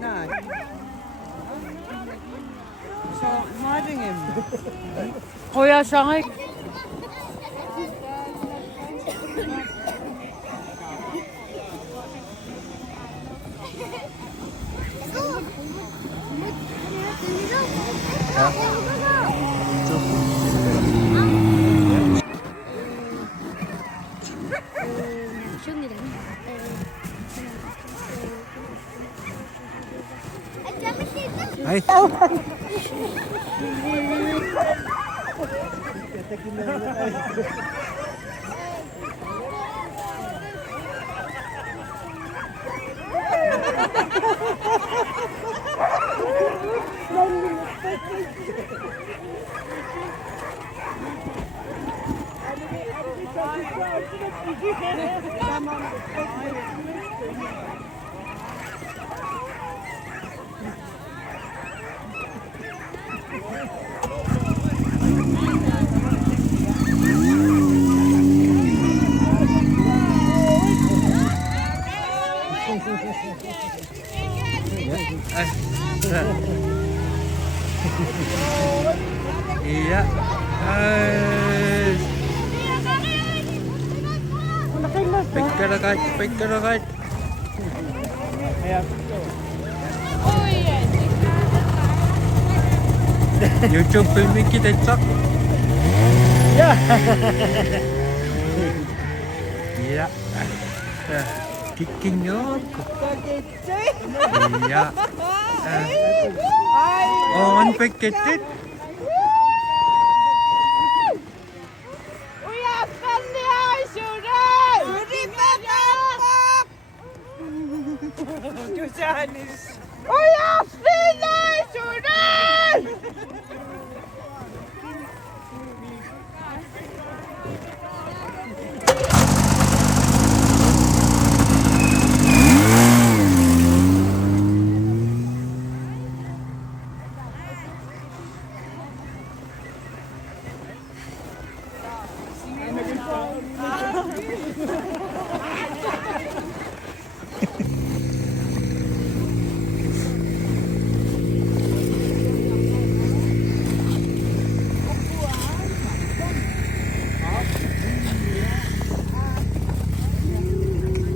Nej. Så Nottingham. Kuya Sangik. Hei. Iya. Pagkarakat. YouTube filming kita cak. Ya. Iya. Kicking up. Iya. Oh, unpacketed.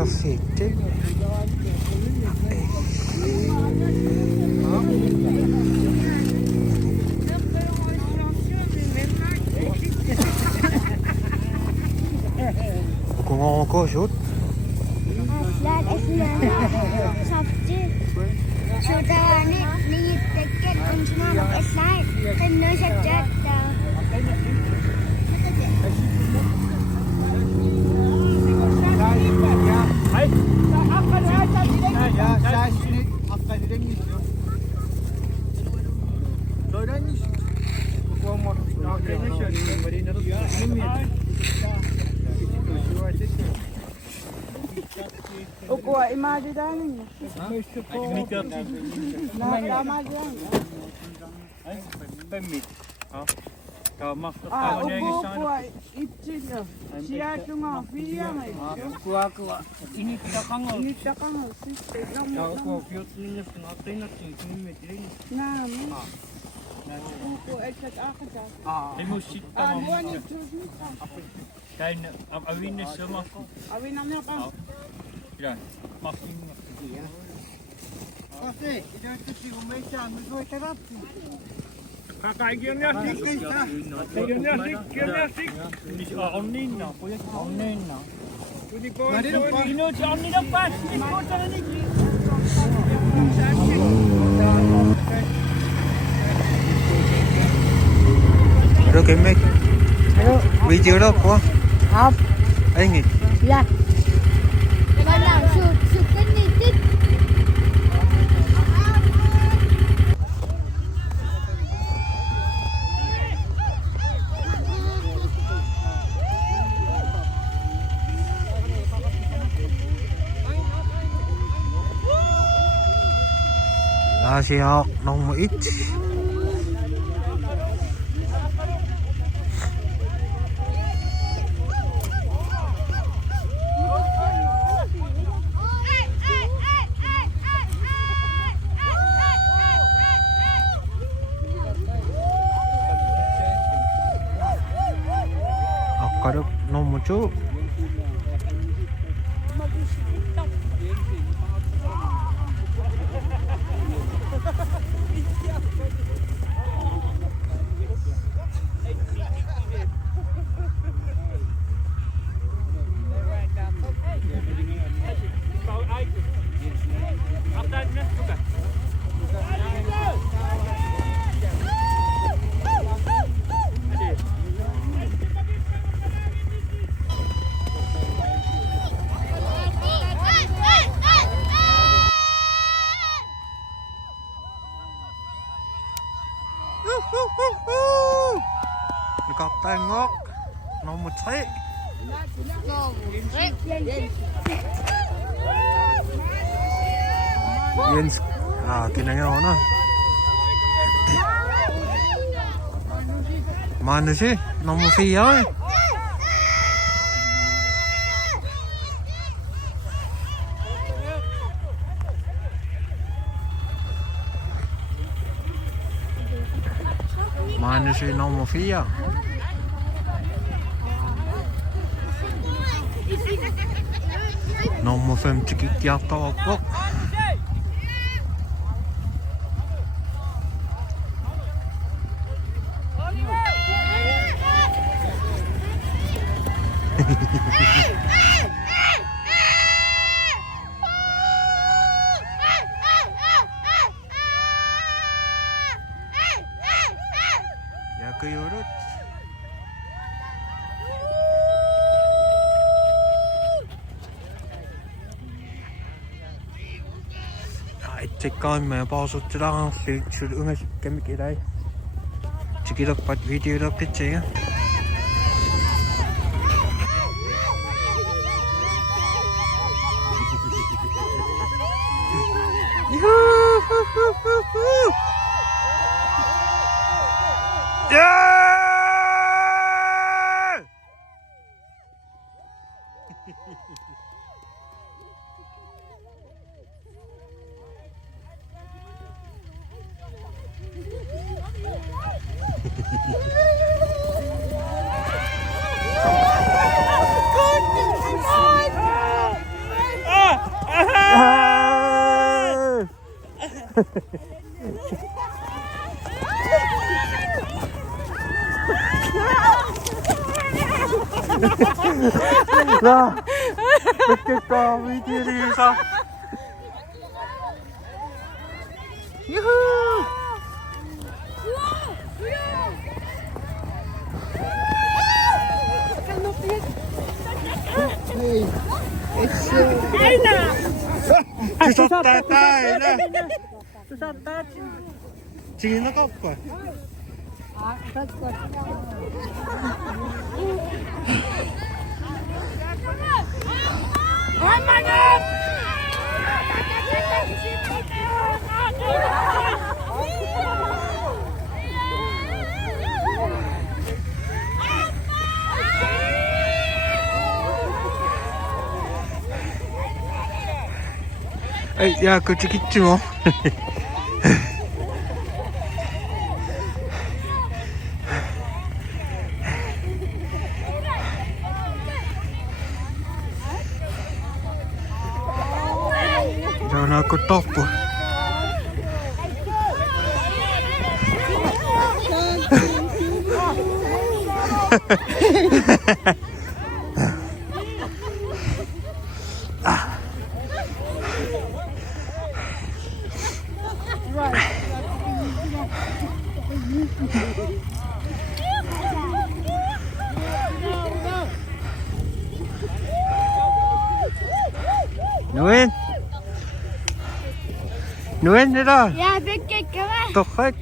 Perfect. Comment encore shoot? Laat even sapje. छोटा वाले नहीं टिकट उनका नाम स्लाइड करने से जाता Uko imagine dani. Rồi kiếm mấy video đó quá. Up. Anh nghỉ. Yeah. Asia nummer 1. Akadok nummer 2. Tengok nomor 3. Jens. Kinanya mana? Mana sih nomor 4? Mana sih nomor 4? Nomor 5 gick jättebra. Jag kan göra det. Tekan med bare så til der til unge gennem i dag. Check it up på video der picture. Yeah! Lah, betul kau video ni sah. Yuhu! Hey, it's Aina. Susah tatai lah. Susah tatai. Cina kau apa? Oh my God! 야, 그 찍겠지 뭐. Jangan aku top pun. Nuin. Nuin det där. Ja, vilket gräs. Toch gek.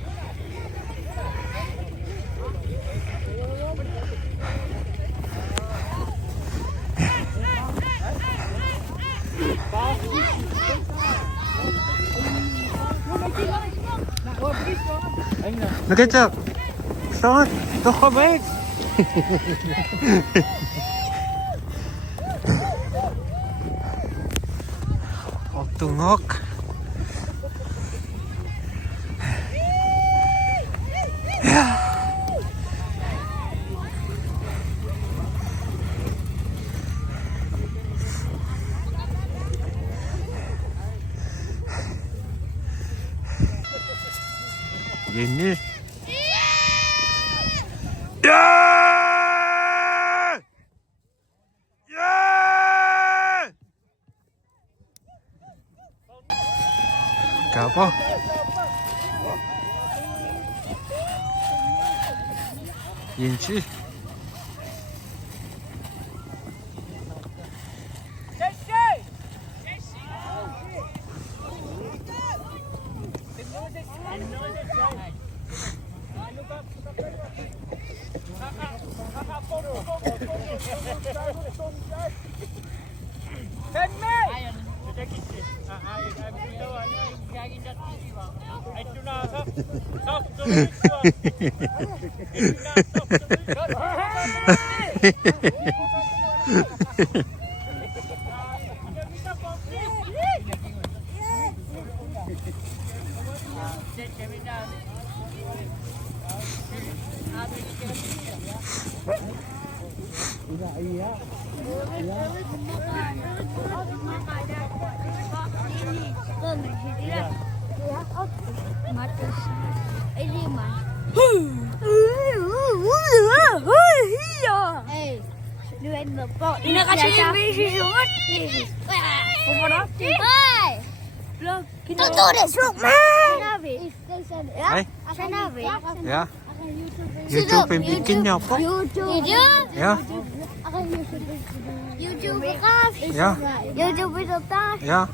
Nakita. Start. Toch gebed. Tungok. Ini. Apa? Yinchi. Ini kasih besi sungut. Hei, tutu deh suk man. Hey. Ya. YouTube yang bikinnya apa? YouTube. Ya. YouTube kaf. Ya. YouTube itu kaf. Ya.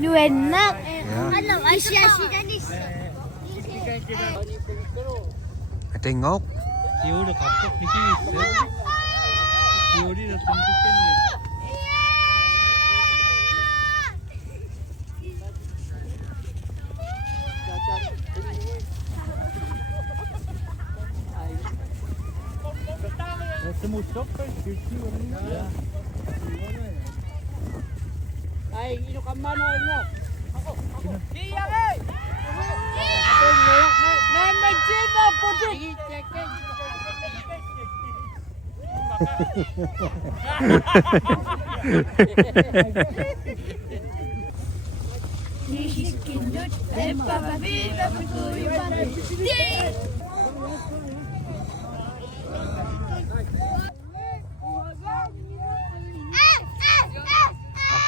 Nuenak. Ya. Ano, asya danis. Tengok. Dia udah kapok nih sih. Dia udah tunjukin nih. Semua stoppen, ya. Ay, ino ka mano ino. Ako. Iya eh. Na magina puti.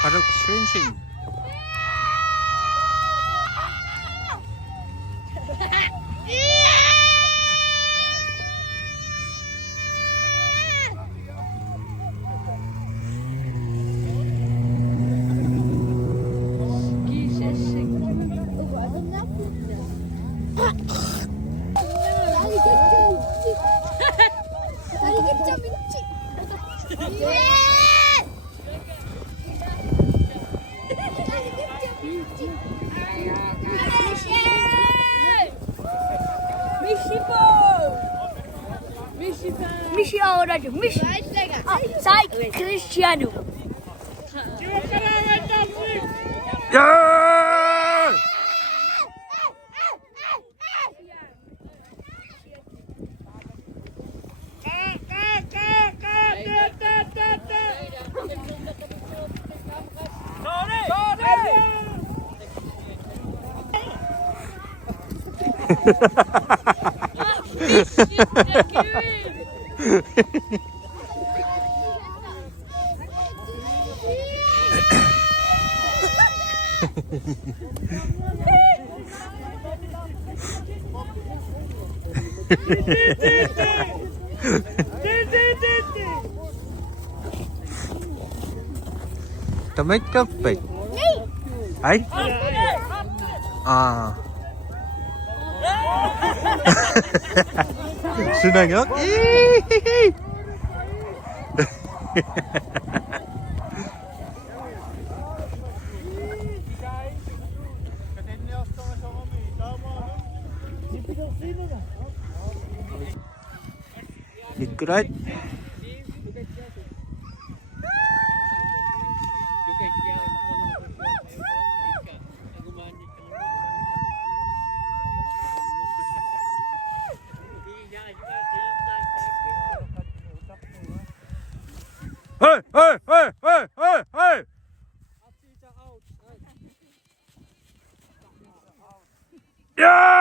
Akaruk shrinking. Misi ahora yo, Misi. Sai Cristiano. Ya! To make the big. Ay? Ah. Sinangak? right? Hey, hey, hey, hey, hey, hey! Yeah!